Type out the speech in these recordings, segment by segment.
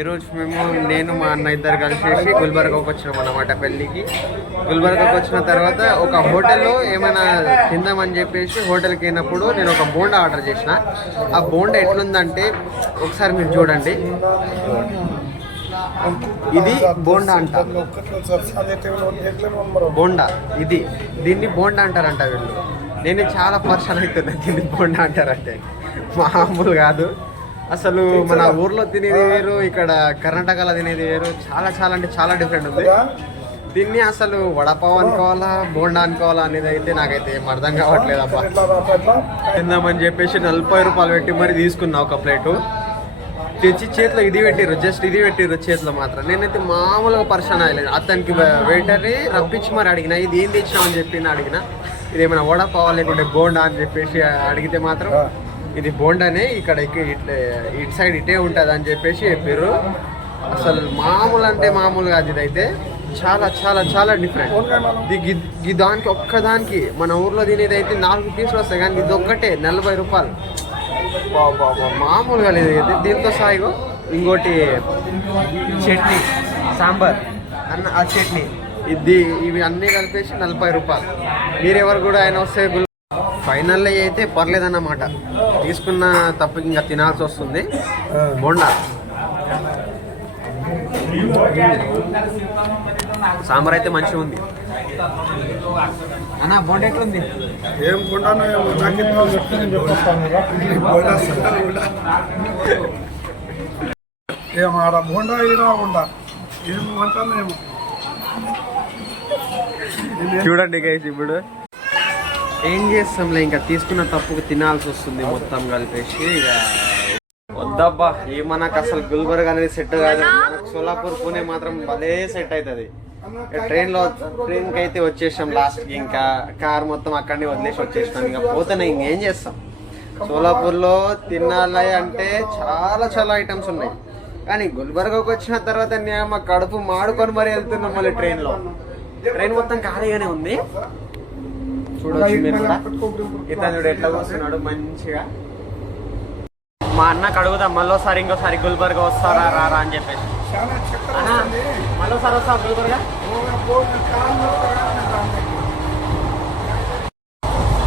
ఈరోజు నేను మా అన్న ఇద్దరు కలిసేసి గుల్బర్గాకి వచ్చినాం అన్నమాట పెళ్ళికి. గుల్బర్గాకి వచ్చిన తర్వాత ఒక హోటల్లో ఏమైనా తిందామని చెప్పేసి హోటల్కి వెళ్ళినప్పుడు నేను ఒక బోండా ఆర్డర్ చేసిన. ఆ బోండా ఎట్లుందంటే ఒకసారి మీరు చూడండి. ఇది బోండా అంట, బోండా ఇది, దీన్ని బోండా అంటారంట వీళ్ళు. నేను చాలా పర్సన్ అవుతున్నా, దీన్ని బోండా అంటారంటే మామూలు కాదు అసలు. మన ఊర్లో తినేది వేరు, ఇక్కడ కర్ణాటకలో తినేది వేరు. చాలా చాలా అంటే చాలా డిఫరెంట్ ఉంది. దీన్ని అసలు వడపావ్ అనుకోవాలా బోండా అనుకోవాలా అనేది అయితే నాకైతే ఏం అర్థం కావట్లేదు అబ్బా. తిందామని చెప్పేసి 40 రూపాయలు పెట్టి మరి తీసుకున్నా ఒక ప్లేటు. తెచ్చి చేతిలో ఇది పెట్టిర్రు, జస్ట్ ఇది పెట్టిర్రు చేతిలో మాత్రం. నేనైతే మామూలుగా పర్సన్ అయ్యలేదు. అతనికి వెయిటర్ని రప్పించి మరి అడిగిన, ఇది ఏం తెచ్చినామని చెప్పి అడిగిన. ఇది ఏమైనా వడపావ్ లేకుంటే బోండా అని చెప్పేసి అడిగితే మాత్రం ఇది బోండానే, ఇక్కడ ఇటు సైడ్ ఇటే ఉంటుంది అని చెప్పేసి చెప్పారు. అసలు మామూలు అంటే మామూలు కాదు, ఇదైతే చాలా చాలా చాలా డిఫరెంట్. ఈ దానికి ఒక్కదానికి మన ఊర్లో తినేది అయితే 4 పీసులు వస్తాయి, కానీ ఇది ఒక్కటే 40 రూపాయలు. మామూలుగా లేదు ఇది. దీంతో సాయిగో ఇంకోటి చట్నీ, సాంబార్ అన్న, ఆ చట్నీ, ఇవి అన్నీ కలిపేసి 40 రూపాయలు. మీరెవరు కూడా ఆయన వస్తే ఫైనల్లో అయితే పర్లేదన్నమాట. తీసుకున్న తప్పకి ఇంకా తినాల్సి వస్తుంది. బోండా సాంబార్ అయితే మంచిగా ఉంది అన్న. బోండా ఎట్లుంది? ఏం బోండానో ఏం ఆడ బోండా ఈడా బోండా ఏమంటానేమో చూడండి గైస్. ఇప్పుడు ఏం చేస్తాంలే, ఇంకా తీసుకున్న తప్పుకు తినాల్సి వస్తుంది మొత్తం కలిపేసి. ఇక వద్దబ్బా, మనకు అసలు గుల్బర్గా అనేది సెట్ కాదు. మనకు సోలాపూర్ పూణే మాత్రం భలే సెట్ అవుతుంది. ట్రైన్కి అయితే వచ్చేసాం లాస్ట్కి. ఇంకా కార్ మొత్తం అక్కడనే వదిలేసి వచ్చేసినాం. ఇంకా పోతేనే ఇంకేం చేస్తాం. సోలాపూర్లో తినాలి అంటే చాలా చాలా ఐటమ్స్ ఉన్నాయి, కానీ గుల్బర్గాకి వచ్చిన తర్వాత మా కడుపు మాడుకొని మరీ వెళ్తున్నాం మళ్ళీ ట్రైన్లో. ట్రైన్ మొత్తం ఖాళీగానే ఉంది. చూడవచ్చు మీరు కూడా. ఇతను ఎట్లా వస్తున్నాడు మంచిగా. మా అన్నకు అడుగుదాం మళ్ళీసారి ఇంకోసారి గుల్బర్గా వస్తారా రారా అని చెప్పేసి. మళ్ళీసారి వస్తావు గుల్బర్గా?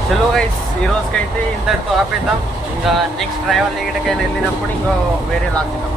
చలో గైస్, ఈ రోజుకైతే ఇంతటితో ఆపేద్దాం. ఇంకా నెక్స్ట్ ట్రావెల్ ఎక్కడికైనా వెళ్ళినప్పుడు ఇంకో వేరే లాగుతాం.